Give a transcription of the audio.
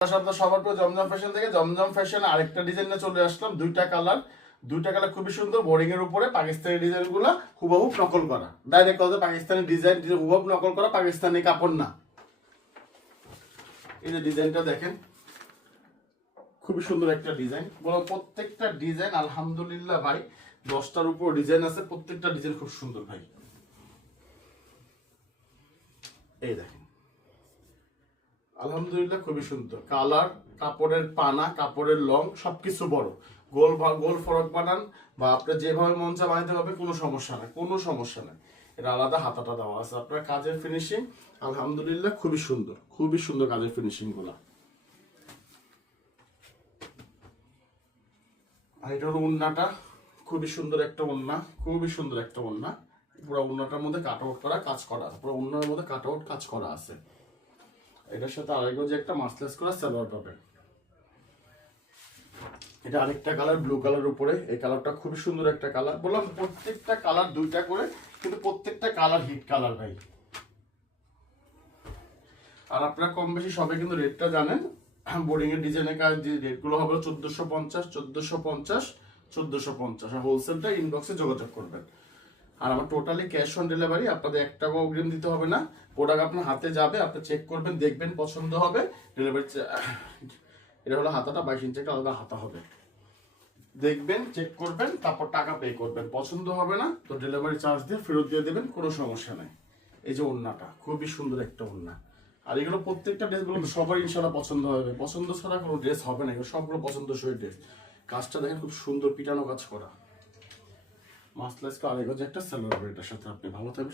সবার পর জমজম ফ্যাশন থেকে জমজম ফ্যাশন আরেকটা ডিজাইন চলে আসলাম। দুইটা কালার খুবই সুন্দর। বোর্ডিং এর উপরে পাকিস্তানি ডিজাইন গুলা হুবহু নকল করা, ডাইরেক্ট কথা পাকিস্তানি ডিজাইন হুবহু নকল করা, পাকিস্তানি কাপড় না। এই যে ডিজাইনটা দেখেন, খুবই সুন্দর একটা ডিজাইন। বলো প্রত্যেকটা ডিজাইন আলহামদুলিল্লাহ ভাই 10টার উপর ডিজাইন আছে, প্রত্যেকটা ডিজাইন খুব সুন্দর ভাই। এই দেখেন আলহামদুলিল্লাহ খুবই সুন্দর কালার, কাপড়ের পানা, কাপড়ের লং সবকিছু বড়। গোল ফরক বানান বা আপনার যেভাবে মন চা বানাইতে পারবে, কোনো সমস্যা নাই, কোনো সমস্যা নাই। এটা আলাদা হাতাটা দেওয়া আছে। আপনার কাজের ফিনিশিং আলহামদুলিল্লাহ খুবই সুন্দর, খুবই সুন্দর কাজের ফিনিশিং গুলা। আর এটা হলো ওড়নাটা, খুবই সুন্দর একটা ওড়না, খুবই সুন্দর একটা ওড়না। পুরো ওড়নাটার মধ্যে কাট আউট করা কাজ করা আছে, পুরো ওড়নার মধ্যে কাট আউট কাজ করা আছে। এটার সাথে আরেকটা যে একটা মাসলেস করা সালোয়ার পাবেন। এটা আরেকটা কালার ব্লু কালার উপরে, এই কালারটা খুবই সুন্দর একটা কালার। বললাম প্রত্যেকটা কালার দুইটা করে, কিন্তু প্রত্যেকটা কালার হিট কালার ভাই। আর আপনারা কম বেশি সবাই কিন্তু রেটটা জানেন। বোর্ডিং এর ডিজাইনের কাজ রেটগুলো হবে 1450, 1450, 1450। আর হোলসেলটা ইনবক্সে যোগাযোগ করবেন। আর আমার টোটালি ক্যাশ অন ডেলিভারি, আপনাদের 1 টাকাও অগ্রিম দিতে হবে না। প্রোডাক্ট আপনার হাতে যাবে, আপনি চেক করবেন, দেখবেন, পছন্দ হবে, ডেলিভারি। এটা হলো হাতাটা 22 ইঞ্চি একটা আলাদা হাতা হবে। দেখবেন, চেক করবেন, তারপর টাকা পে করবেন। পছন্দ হবে না তো ডেলিভারি চার্জ দিয়ে ফেরত দিয়ে দেবেন, কোনো সমস্যা নাই। এই যে ওড়নাটা খুবই সুন্দর একটা ওড়না। আর এগুলো প্রত্যেকটা ড্রেসগুলো সবাই ইনশাল্লাহ পছন্দ হবে। পছন্দ ছাড়া কোনো ড্রেস হবে না, এগুলো সবগুলো পছন্দসই ড্রেস। কাজটা দেখেন খুব সুন্দর পিটানো কাজ করা। মাসলাইজ আরেক যে একটা সালোয়ার, এটার সাথে আপনি ভালো থাকবেন।